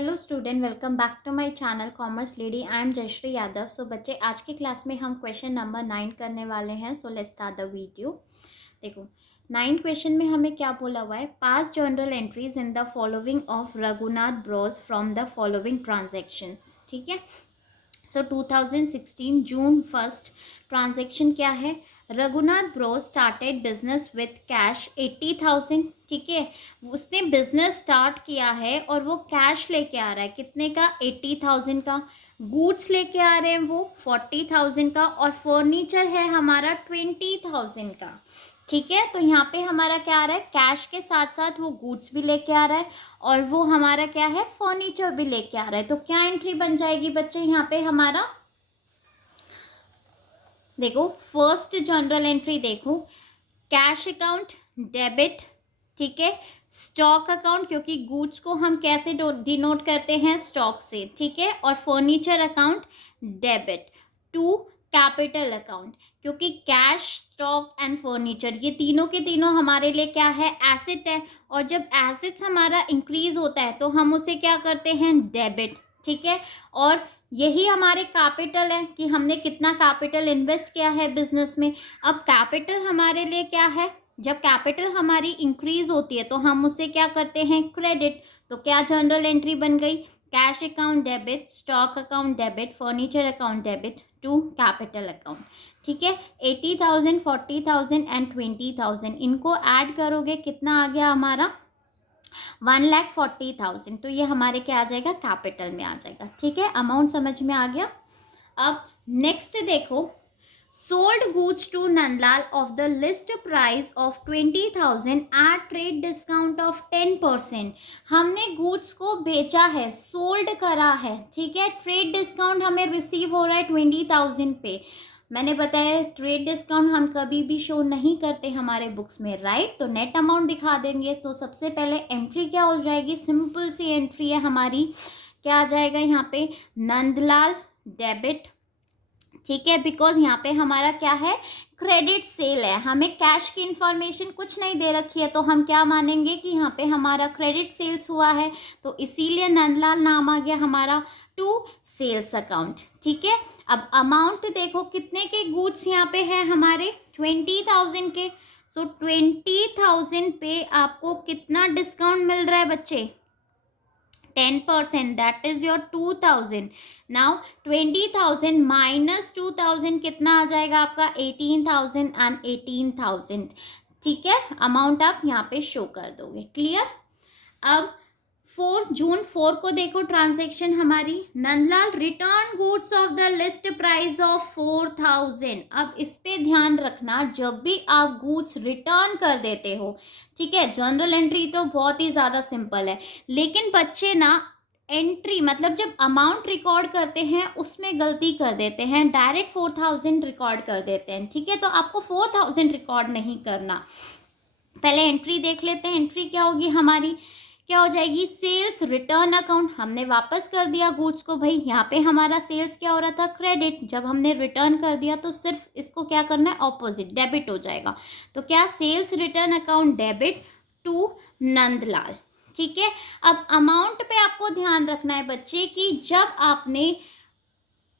Hello student, welcome back to my channel commerce lady. I am Jayshree Yadav. So बच्चे, आज की class में हम क्वेश्चन नंबर 9 करने वाले हैं। So let's start the video. देखो, 9 क्वेश्चन में हमें क्या बोला हुआ है। पास journal entries in the following of Raghunath Bros from the following transactions. ठीक है। सो 2016 जून 1 ट्रांजेक्शन क्या है। Raghunath Bros started business with cash 80,000। ठीक है, उसने बिजनेस स्टार्ट किया है और वो कैश लेके आ रहा है। कितने का? 80,000 का। गुड्स लेके आ रहे हैं वो 40,000 का, और फर्नीचर है हमारा 20,000 का। ठीक है, तो यहाँ पे हमारा क्या आ रहा है, कैश के साथ साथ वो गुड्स भी लेके आ रहा है और वो हमारा क्या है, फर्नीचर भी लेके आ रहा है। तो क्या एंट्री बन जाएगी बच्चे यहाँ पे हमारा? देखो, फर्स्ट जनरल एंट्री देखो, कैश अकाउंट डेबिट। ठीक है, स्टॉक अकाउंट, क्योंकि गुड्स को हम कैसे डिनोट करते हैं, स्टॉक से। ठीक है, और furniture account debit to capital account, क्योंकि कैश, स्टॉक एंड फर्नीचर ये तीनों के तीनों हमारे लिए क्या है, एसेट है। और जब एसेट्स हमारा इंक्रीज होता है तो हम उसे क्या करते हैं, डेबिट। ठीक है, और यही हमारे कैपिटल है कि हमने कितना कैपिटल इन्वेस्ट किया है बिजनेस में। अब कैपिटल हमारे लिए क्या है, जब कैपिटल हमारी इंक्रीज होती है तो हम उसे क्या करते हैं, क्रेडिट। तो क्या जनरल एंट्री बन गई, cash account debit, stock account debit, furniture account debit to capital account. ठीक है, 80,000, 40,000 एंड 20,000 इनको ऐड करोगे, कितना आ गया हमारा, 1,40,000। तो ये हमारे क्या आ जाएगा, कैपिटल में आ जाएगा। ठीक है, अमाउंट समझ में आ गया। अब नेक्स्ट देखो, sold goods to Nandlal of the list price of 20,000 at trade discount of 10%। हमने गुड्स को बेचा है, सोल्ड करा है। ठीक है, ट्रेड डिस्काउंट हमें रिसीव हो रहा है 20,000 पे। मैंने बताया ट्रेड डिस्काउंट हम कभी भी शो नहीं करते हमारे बुक्स में, राइट। तो नेट अमाउंट दिखा देंगे। तो सबसे पहले एंट्री क्या हो जाएगी, सिंपल सी एंट्री है हमारी। क्या आ जाएगा यहाँ पे, नंदलाल डेबिट। ठीक है, बिकॉज यहाँ पे हमारा क्या है, क्रेडिट सेल है, हमें कैश की इंफॉर्मेशन कुछ नहीं दे रखी है, तो हम क्या मानेंगे कि यहाँ पे हमारा क्रेडिट सेल्स हुआ है, तो इसीलिए नंदलाल नाम आ गया हमारा टू सेल्स अकाउंट। ठीक है, अब अमाउंट देखो, कितने के गुड्स यहाँ पे है हमारे, 20,000 के। सो 20,000 पे आपको कितना डिस्काउंट मिल रहा है बच्चे, 10%, that is your 2,000। Now 20,000 minus 2,000 कितना आ जाएगा आपका, 18,000 एंड 18,000। ठीक है, अमाउंट आप यहाँ पे शो कर दोगे। क्लियर। अब जून 4 को देखो, ट्रांजेक्शन हमारी, Nandlal return goods of the list price of 4,000। अब इस पे ध्यान रखना, जब भी आप गुड्स रिटर्न कर देते हो, ठीक है, जनरल एंट्री तो बहुत ही ज़्यादा सिंपल है, लेकिन बच्चे ना एंट्री मतलब जब अमाउंट रिकॉर्ड करते हैं उसमें गलती कर देते हैं, डायरेक्ट 4,000 रिकॉर्ड कर देते हैं। ठीक है, तो आपको 4,000 रिकॉर्ड नहीं करना। पहले एंट्री देख लेते हैं। एंट्री क्या होगी हमारी, क्या हो जाएगी, सेल्स रिटर्न अकाउंट। हमने वापस कर दिया गुड्स को, भाई यहाँ पे हमारा सेल्स क्या हो रहा था, क्रेडिट। जब हमने रिटर्न कर दिया तो सिर्फ इसको क्या करना है, ऑपोजिट, डेबिट हो जाएगा। तो क्या, sales return account debit to Nandlal. ठीक है, अब अमाउंट पे आपको ध्यान रखना है बच्चे कि जब आपने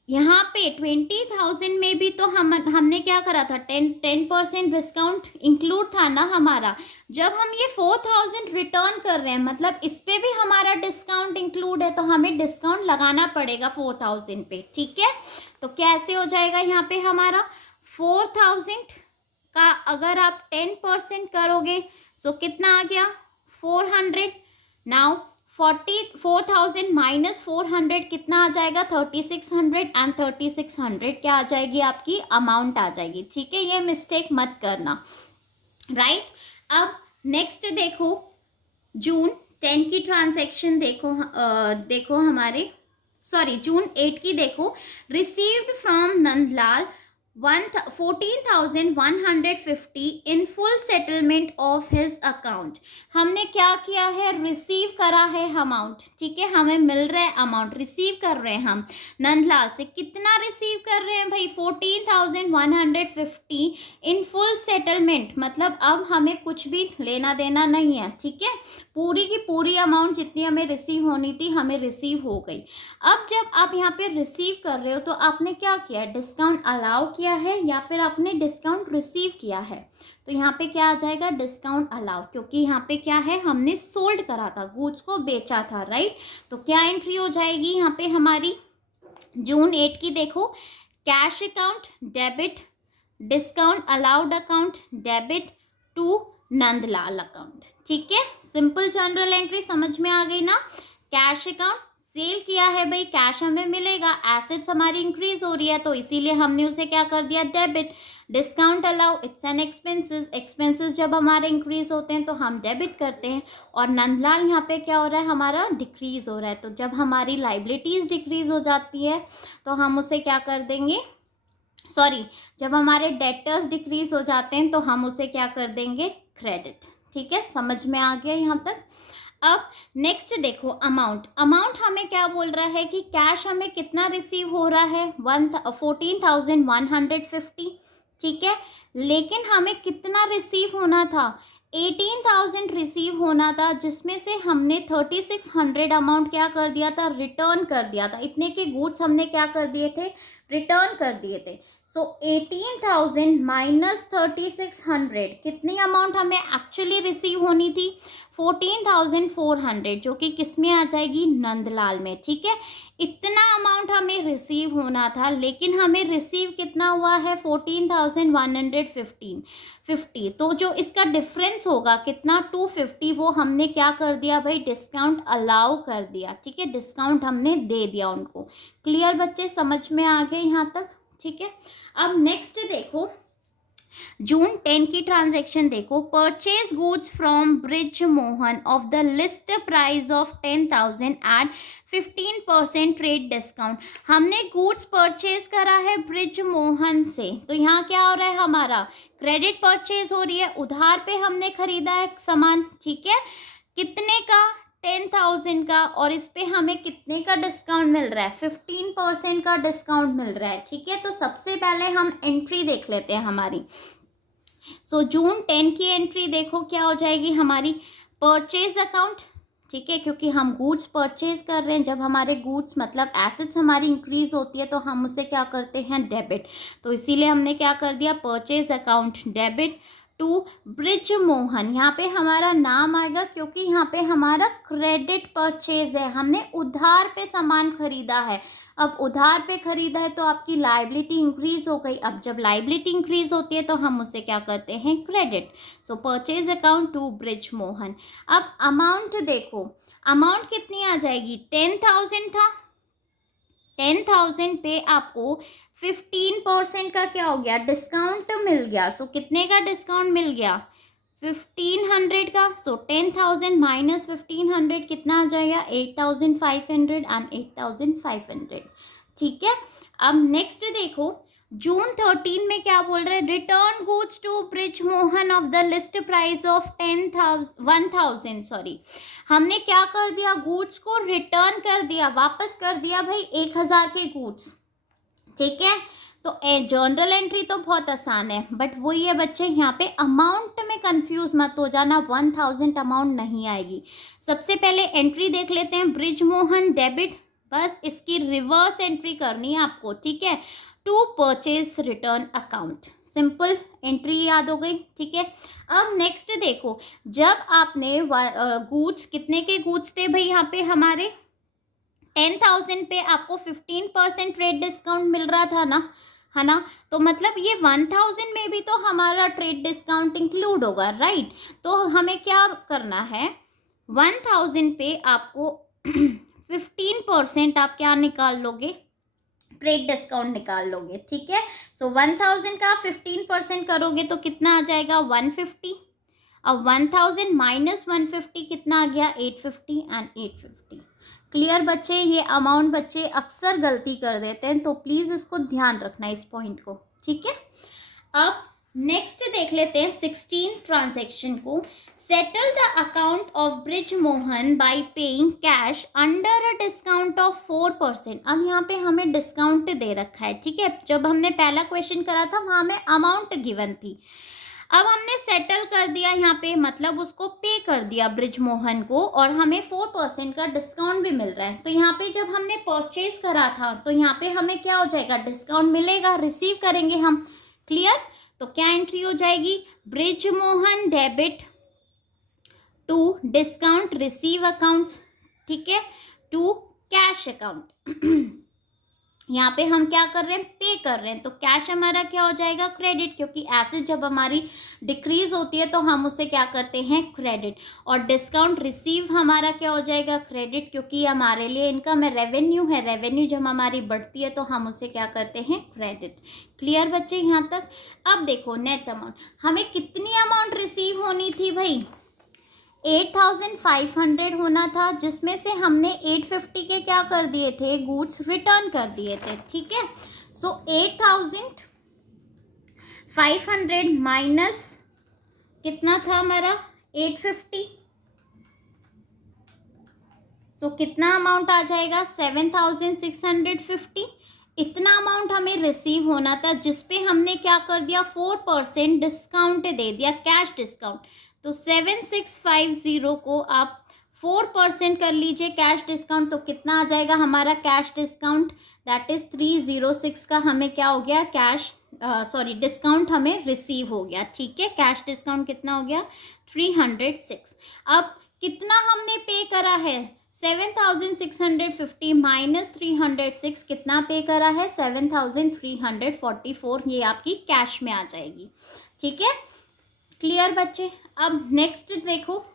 यहाँ पे 20,000 में भी तो हमने क्या करा था, 10% डिस्काउंट इंक्लूड था ना हमारा। जब हम ये 4,000 रिटर्न कर रहे हैं, मतलब इस पे भी हमारा डिस्काउंट इंक्लूड है, तो हमें डिस्काउंट लगाना पड़ेगा 4,000 पे। ठीक है, तो कैसे हो जाएगा यहाँ पे हमारा, 4,000 का अगर आप 10% करोगे तो कितना आ गया, 400। नाउ 4,000 माइनस 400 कितना आ जाएगा, 3,600 एंड 3,600 क्या आ जाएगी आपकी, अमाउंट आ जाएगी। ठीक है, ये मिस्टेक मत करना, राइट। अब नेक्स्ट देखो, जून 10 की ट्रांजैक्शन देखो, देखो हमारे, सॉरी जून 8 की देखो, received from Nandlal 14,150 in full settlement of his account. हमने क्या किया है, रिसीव करा है अमाउंट, ठीक है, हमें मिल रहा है अमाउंट, रिसीव कर रहे हैं हम नंदलाल से। कितना रिसीव कर रहे हैं भाई, 14,150 इन फुल सेटलमेंट, मतलब अब हमें कुछ भी लेना देना नहीं है, ठीक है, पूरी की पूरी अमाउंट जितनी हमें रिसीव होनी थी हमें रिसीव हो गई। अब जब आप यहाँ पे रिसीव कर रहे हो तो आपने क्या किया, डिस्काउंट अलाउ किया है या फिर आपने डिस्काउंट रिसीव किया है। तो यहाँ पे क्या आ जाएगा, डिस्काउंट अलाउ, क्योंकि यहाँ पे क्या है, हमने सोल्ड करा था, गुड्स को बेचा था, राइट। तो क्या एंट्री हो जाएगी यहाँ पे हमारी, जून 8 की देखो, cash account debit, discount allowed account debit to Nandlal account, ठीक है। सिंपल जनरल एंट्री समझ में आ गई ना। कैश अकाउंट, सेल किया है भाई, कैश हमें मिलेगा, एसेट्स हमारी इंक्रीज हो रही है तो इसीलिए हमने उसे क्या कर दिया, debit. Discount allow, it's an expenses, expenses जब हमारे इंक्रीज होते हैं तो हम डेबिट करते हैं। और नंदलाल यहाँ पे क्या हो रहा है, हमारा डिक्रीज हो रहा है, तो जब हमारी लाइबिलिटीज डिक्रीज हो जाती है तो हम उसे क्या कर देंगे, सॉरी, जब हमारे डेटर्स डिक्रीज हो जाते हैं तो हम उसे क्या कर देंगे, क्रेडिट, ठीक है, समझ में आ गया यहाँ तक। अब नेक्स्ट देखो, अमाउंट, अमाउंट हमें क्या बोल रहा है कि कैश हमें कितना रिसीव हो रहा है, 14,150, ठीक है, लेकिन हमें कितना रिसीव होना था, 18,000 रिसीव होना था, जिसमें से हमने 3600 अमाउंट क्या कर दिया था, रिटर्न कर दिया था। इतने के गुड्स हमने क्या कर दिए थे, रिटर्न कर दिए थे। सो 18,000 माइनस 3600, कितनी अमाउंट हमें एक्चुअली रिसीव होनी थी, 14,400, जो कि किस में आ जाएगी, नंदलाल में, ठीक है। इतना अमाउंट हमें रिसीव होना था, लेकिन हमें रिसीव कितना हुआ है, 14,150। तो जो इसका डिफरेंस होगा कितना, 250, वो हमने क्या कर दिया भाई, डिस्काउंट अलाउ कर दिया, ठीक है, डिस्काउंट हमने दे दिया उनको। क्लियर बच्चे, समझ में आ गए यहाँ तक, ठीक है। अब नेक्स्ट देखो, जून 10 की ट्रांजैक्शन देखो, purchase goods from Brij Mohan of the list price of 10,000 at 15% trade discount. हमने गुड्स परचेज करा है ब्रिज मोहन से, तो यहाँ क्या हो रहा है, हमारा क्रेडिट परचेज हो रही है, उधार पे हमने खरीदा है सामान, ठीक है, कितने का, 10,000 का, और इस पे हमें कितने का डिस्काउंट मिल रहा है, 15% का डिस्काउंट मिल रहा है, ठीक है। तो सबसे पहले हम एंट्री देख लेते हैं हमारी। सो जून 10 की एंट्री देखो क्या हो जाएगी हमारी, परचेज अकाउंट, ठीक है, क्योंकि हम गुड्स परचेज कर रहे हैं, जब हमारे गुड्स मतलब एसेट्स हमारी इंक्रीज होती है तो हम उसे क्या करते हैं, डेबिट, तो इसीलिए हमने क्या कर दिया, purchase account debit to Brij Mohan. यहाँ पे हमारा नाम आएगा क्योंकि यहाँ पे हमारा क्रेडिट परचेज है, हमने उधार पे सामान खरीदा है। अब उधार पे खरीदा है तो आपकी लाइबिलिटी इंक्रीज हो गई, अब जब लाइबिलिटी इंक्रीज होती है तो हम उसे क्या करते हैं, credit. So purchase account to Brij Mohan. अब अमाउंट देखो, अमाउंट कितनी आ जाएगी, 10,000 था, 10,000 पे आपको 15% का क्या हो गया, डिस्काउंट मिल गया। सो कितने का डिस्काउंट मिल गया, 1500 का। सो 10,000 माइनस 1500 कितना आ जाएगा, 8,500 एंड 8,500, ठीक है। अब नेक्स्ट देखो, जून 13 में क्या बोल रहे हैं, return goods to Brij Mohan of the list price of 1,000, sorry, हमने क्या कर दिया, गुड्स को रिटर्न कर दिया, वापस कर दिया भाई 1,000 के गुड्स, ठीक है। तो जर्नल एंट्री तो बहुत आसान है, बट वही है बच्चे, यहाँ पे अमाउंट में कंफ्यूज मत हो जाना, 1,000 अमाउंट नहीं आएगी। सबसे पहले एंट्री देख लेते हैं, ब्रिज मोहन डेबिट, बस इसकी रिवर्स एंट्री करनी है आपको, ठीक है, to purchase return account, simple entry याद हो गई, ठीक है। अब नेक्स्ट देखो, जब आपने गुड्स, कितने के गुड्स थे भाई, यहाँ पे हमारे 10,000 पे आपको 15% ट्रेड डिस्काउंट मिल रहा था ना, है ना, तो मतलब ये 1,000 में भी तो हमारा ट्रेड डिस्काउंट इंक्लूड होगा, राइट। तो हमें क्या करना है, 1,000 पे आपको 15% आप क्या निकाल लोगे, ट्रेड डिस्काउंट निकाल लोगे, ठीक है। सो 1,000 का 15% करोगे तो कितना आ जाएगा, 150। अब 1,000 माइनस 150 कितना आ गया, 850 एंड 850। क्लियर बच्चे, ये अमाउंट बच्चे अक्सर गलती कर देते हैं, तो प्लीज़ इसको ध्यान रखना, इस पॉइंट को, ठीक है। अब नेक्स्ट देख लेते हैं 16 ट्रांजेक्शन को। Settle the account of bridge Mohan bye paying cash under a discount of 4%। अब यहाँ पे हमें डिस्काउंट दे रखा है, ठीक है। जब हमने पहला क्वेश्चन करा था वहाँ हमें अमाउंट गिवन थी, अब हमने सेटल कर दिया यहाँ पे, मतलब उसको पे कर दिया ब्रिज मोहन को, और हमें 4% का डिस्काउंट भी मिल रहा है। तो यहाँ पे जब हमने परचेज करा था तो यहाँ पे हमें क्या हो जाएगा, डिस्काउंट मिलेगा, रिसीव करेंगे हम। क्लियर। तो क्या एंट्री हो जाएगी, Brij Mohan debit to discount receive account, ठीक है, टू कैश अकाउंट। यहाँ पे हम क्या कर रहे हैं, पे कर रहे हैं, तो कैश हमारा क्या हो जाएगा, क्रेडिट, क्योंकि एसेट जब हमारी डिक्रीज होती है तो हम उसे क्या करते हैं, क्रेडिट। और डिस्काउंट रिसीव हमारा क्या हो जाएगा, क्रेडिट, क्योंकि हमारे लिए इनकम है, रेवेन्यू है, रेवेन्यू जब हमारी बढ़ती है तो हम उसे क्या करते हैं, क्रेडिट। क्लियर बच्चे यहाँ तक। अब देखो नेट अमाउंट, हमें कितनी अमाउंट रिसीव होनी थी भाई, 8500 होना था, जिसमें से हमने 850 के क्या कर दिए थे, गुड्स रिटर्न कर दिए थे, ठीक है। सो 8500 माइनस कितना था हमारा, 850, सो कितना अमाउंट आ जाएगा, 7650। इतना अमाउंट हमें रिसीव होना था, जिसपे हमने क्या कर दिया, 4% डिस्काउंट दे दिया, कैश डिस्काउंट। तो 7650 को आप 4% कर लीजिए कैश डिस्काउंट, तो कितना आ जाएगा हमारा कैश डिस्काउंट, दैट इज 306 का हमें क्या हो गया, कैश डिस्काउंट हमें रिसीव हो गया, ठीक है। कैश डिस्काउंट कितना हो गया, 306। अब कितना हमने पे करा है, 7650 माइनस 306, कितना पे करा है, 7344, ये आपकी कैश में आ जाएगी, ठीक है। क्लियर बच्चे। अब नेक्स्ट देखो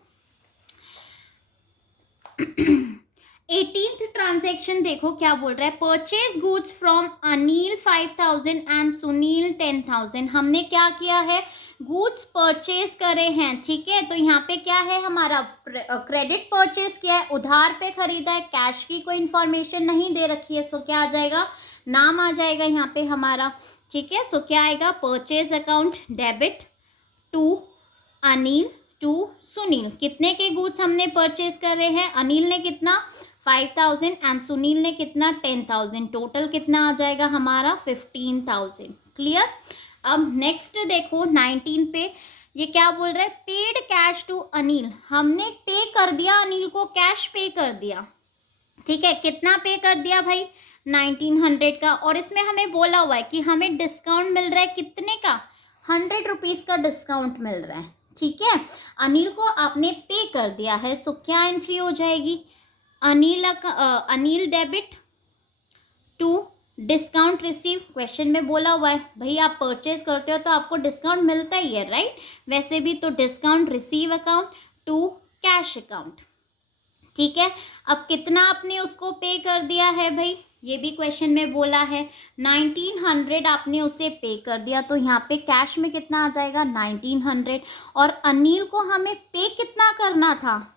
18th ट्रांजेक्शन देखो क्या बोल रहा है, purchase goods from Anil 5000 and Sunil 10,000। हमने क्या किया है, गुड्स परचेज करे हैं, ठीक है। तो यहाँ पे क्या है, हमारा क्रेडिट परचेज किया है, उधार पे खरीदा है, कैश की कोई इंफॉर्मेशन नहीं दे रखी है, सो क्या आ जाएगा, नाम आ जाएगा यहाँ पे हमारा, ठीक है। सो क्या आएगा, purchase account debit to Anil to Sunil. कितने के गुड्स हमने परचेज कर रहे हैं, अनिल ने कितना 5000 एंड सुनील ने कितना 10,000, टोटल कितना आ जाएगा हमारा 15,000। क्लियर। अब नेक्स्ट देखो 19 पे, ये क्या बोल रहा है, पेड कैश टू अनिल। हमने पे कर दिया, अनिल को कैश पे कर दिया, ठीक है। कितना पे कर दिया भाई, 1900 का, और इसमें हमें बोला हुआ है कि हमें डिस्काउंट मिल रहा है कितने का, 100 रुपीज़ का डिस्काउंट मिल रहा है, ठीक है। अनिल को आपने पे कर दिया है, सो क्या एंट्री हो जाएगी, Anil debit to discount receive. Question में बोला हुआ है भाई, आप परचेज करते हो तो आपको डिस्काउंट मिलता ही है, राइट। वैसे भी तो discount receive account to cash account, ठीक है। अब कितना आपने उसको पे कर दिया है भाई, ये भी क्वेश्चन में बोला है, 1900 आपने उसे पे कर दिया, तो यहाँ पे कैश में कितना आ जाएगा 1900, और अनिल को हमें पे कितना करना था,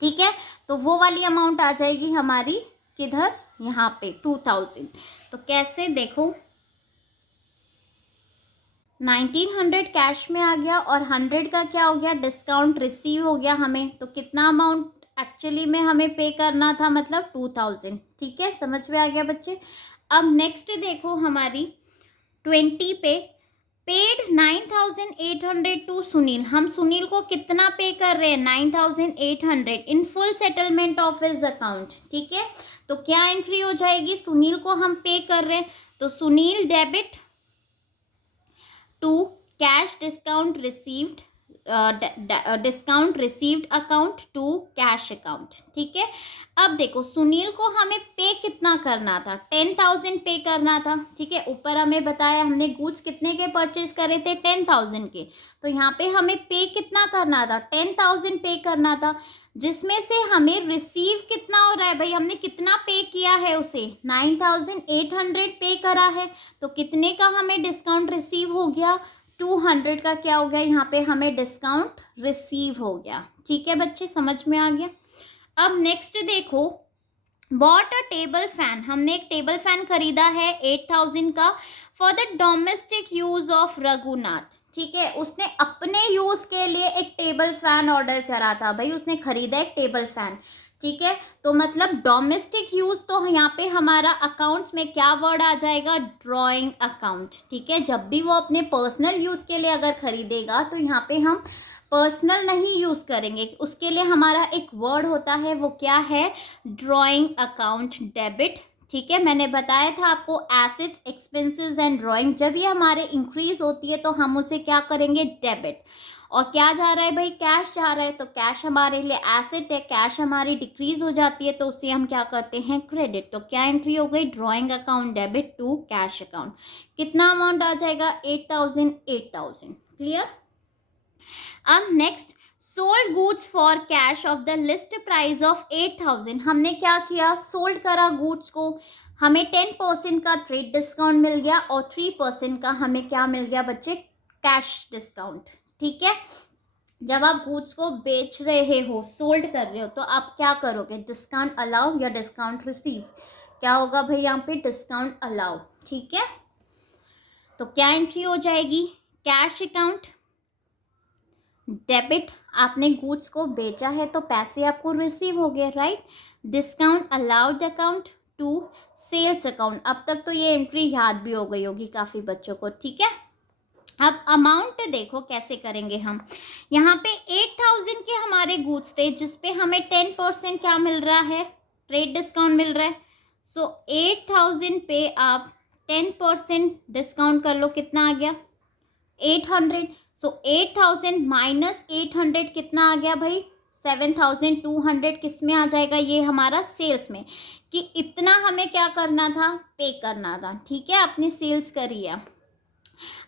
ठीक है। तो वो वाली अमाउंट आ जाएगी हमारी किधर, यहाँ पे 2000। तो कैसे देखो, 1900 कैश में आ गया और 100 का क्या हो गया, डिस्काउंट रिसीव हो गया हमें, तो कितना अमाउंट एक्चुअली में हमें पे करना था, मतलब 2000, ठीक है। समझ में आ गया बच्चे। अब नेक्स्ट देखो हमारी 20 पे, पेड 9800 टू सुनील। हम सुनील को कितना पे कर रहे हैं, 9800 in full settlement of his account, ठीक है। तो क्या एंट्री हो जाएगी, सुनील को हम पे कर रहे हैं, तो Sunil debit to cash discount received, discount received account to cash account, ठीक है। अब देखो सुनील को हमें पे कितना करना था, 10,000 पे करना था, ठीक है। ऊपर हमें बताया हमने गुड्स कितने के परचेज करे थे, 10,000 के, तो यहाँ पे हमें पे कितना करना था, 10,000 पे करना था, जिसमें से हमें रिसीव कितना हो रहा है भाई, हमने कितना पे किया है उसे, 9800 पे करा है, तो कितने का हमें डिस्काउंट रिसीव हो गया, 200 का क्या हो गया, यहाँ पे हमें डिस्काउंट रिसीव हो गया, ठीक है बच्चे, समझ में आ गया। अब नेक्स्ट देखो बॉट अ टेबल फैन, हमने एक टेबल फैन खरीदा है 8,000 का for the domestic use of Raghunath. ठीक है, उसने अपने यूज के लिए एक टेबल फैन ऑर्डर करा था भाई, उसने खरीदा एक टेबल फैन। ठीक है, तो मतलब डोमेस्टिक यूज, तो यहाँ पे हमारा अकाउंट्स में क्या वर्ड आ जाएगा, ड्राइंग अकाउंट। ठीक है, जब भी वो अपने पर्सनल यूज के लिए अगर खरीदेगा तो यहाँ पे हम पर्सनल नहीं यूज करेंगे, उसके लिए हमारा एक वर्ड होता है, वो क्या है, ड्राइंग अकाउंट डेबिट। ठीक है, मैंने बताया था आपको एसेट्स, एक्सपेंसेस एंड ड्राइंग, जब ये हमारे इंक्रीज होती है तो हम उसे क्या करेंगे, डेबिट। और क्या जा रहा है भाई, कैश जा रहा है, तो कैश हमारे लिए एसेट है, कैश हमारी डिक्रीज हो जाती है तो उसे हम क्या करते हैं, क्रेडिट। तो क्या एंट्री हो गई, drawing account debit to cash account. कितना अमाउंट आ जाएगा, 8,000, 8,000। क्लियर। अब next, sold goods for cash of the list price of 8,000। हमने क्या किया, सोल्ड करा गुड्स को, हमें 10% का ट्रेड डिस्काउंट मिल गया और 3% का हमें क्या मिल गया बच्चे, कैश डिस्काउंट। ठीक है, जब आप गुड्स को बेच रहे हो, सोल्ड कर रहे हो, तो आप क्या करोगे, डिस्काउंट अलाउ या डिस्काउंट रिसीव, क्या होगा भाई यहाँ पे, डिस्काउंट अलाउ। ठीक है, तो क्या एंट्री हो जाएगी, कैश अकाउंट डेबिट, आपने गुड्स को बेचा है तो पैसे आपको रिसीव हो गए, right. Discount allowed account to sales account. अब तक तो ये एंट्री याद भी हो गई होगी काफ़ी बच्चों को। ठीक है, अब अमाउंट देखो कैसे करेंगे हम। यहाँ पे 8,000 के हमारे गुड्स थे जिसपे हमें 10% क्या मिल रहा है, ट्रेड डिस्काउंट मिल रहा है। सो 8,000 पे आप 10% डिस्काउंट कर लो, कितना आ गया, 800। सो 8,000 माइनस 800 कितना आ गया भाई, 7,200। किस में आ जाएगा, ये हमारा सेल्स में, कि इतना हमें क्या करना था, पे करना था। ठीक है, अपनी सेल्स करिए।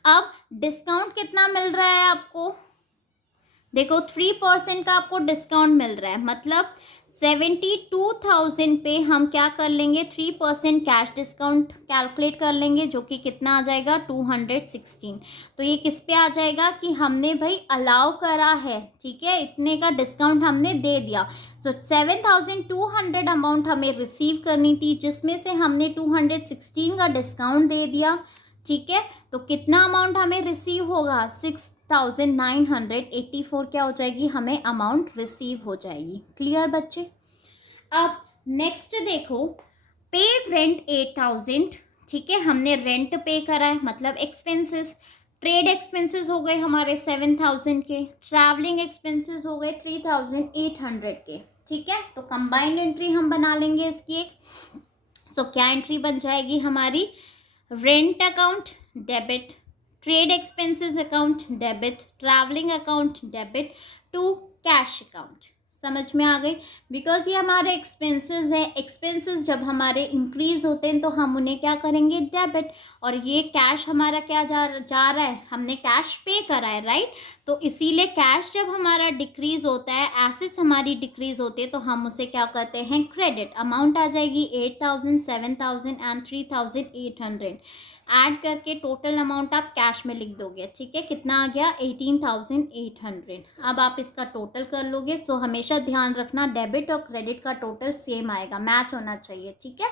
अब डिस्काउंट कितना मिल रहा है आपको, देखो 3% का आपको डिस्काउंट मिल रहा है, मतलब 72,000 पे हम क्या कर लेंगे, 3% कैश डिस्काउंट कैलकुलेट कर लेंगे, जो कि कितना आ जाएगा, 216। तो ये किस पे आ जाएगा कि हमने भाई अलाउ करा है। ठीक है, इतने का डिस्काउंट हमने दे दिया। सो 7,200 अमाउंट हमें रिसीव करनी थी, जिसमें से हमने 216 का डिस्काउंट दे दिया। ठीक है, तो कितना अमाउंट हमें रिसीव होगा, 6,984 क्या हो जाएगी, हमें अमाउंट रिसीव हो जाएगी। क्लियर बच्चे। अब नेक्स्ट देखो, पेड रेंट 8,000। ठीक है, हमने रेंट पे करा है, मतलब एक्सपेंसेस। ट्रेड एक्सपेंसेस हो गए हमारे 7,000 के, ट्रैवलिंग एक्सपेंसेस हो गए 3,800 के। ठीक है, तो कंबाइंड एंट्री हम बना लेंगे इसकी एक। तो क्या एंट्री बन जाएगी हमारी, rent account debit, trade expenses account debit, travelling account debit to cash account. समझ में आ गई, बिकॉज ये हमारे एक्सपेंसेस है, एक्सपेंसेस जब हमारे इंक्रीज होते हैं तो हम उन्हें क्या करेंगे, डेबिट। और ये कैश हमारा क्या जा रहा है, हमने कैश पे करा है, राइट। तो इसीलिए कैश जब हमारा डिक्रीज होता है, एसेट्स हमारी डिक्रीज होती है, तो हम उसे क्या करते हैं, क्रेडिट। अमाउंट आ जाएगी 8,000, 7,000 एंड 3,800। ऐड करके टोटल अमाउंट आप कैश में लिख दोगे। ठीक है, कितना आ गया, 18,800। अब आप इसका टोटल कर लोगे। सो हमेशा ध्यान रखना, डेबिट और क्रेडिट का टोटल सेम आएगा, मैच होना चाहिए। ठीक है,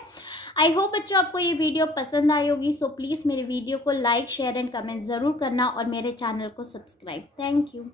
आई होप बच्चों आपको ये वीडियो पसंद आई होगी। सो प्लीज़ मेरे वीडियो को लाइक, शेयर एंड कमेंट ज़रूर करना और मेरे चैनल को सब्सक्राइब। Thank you.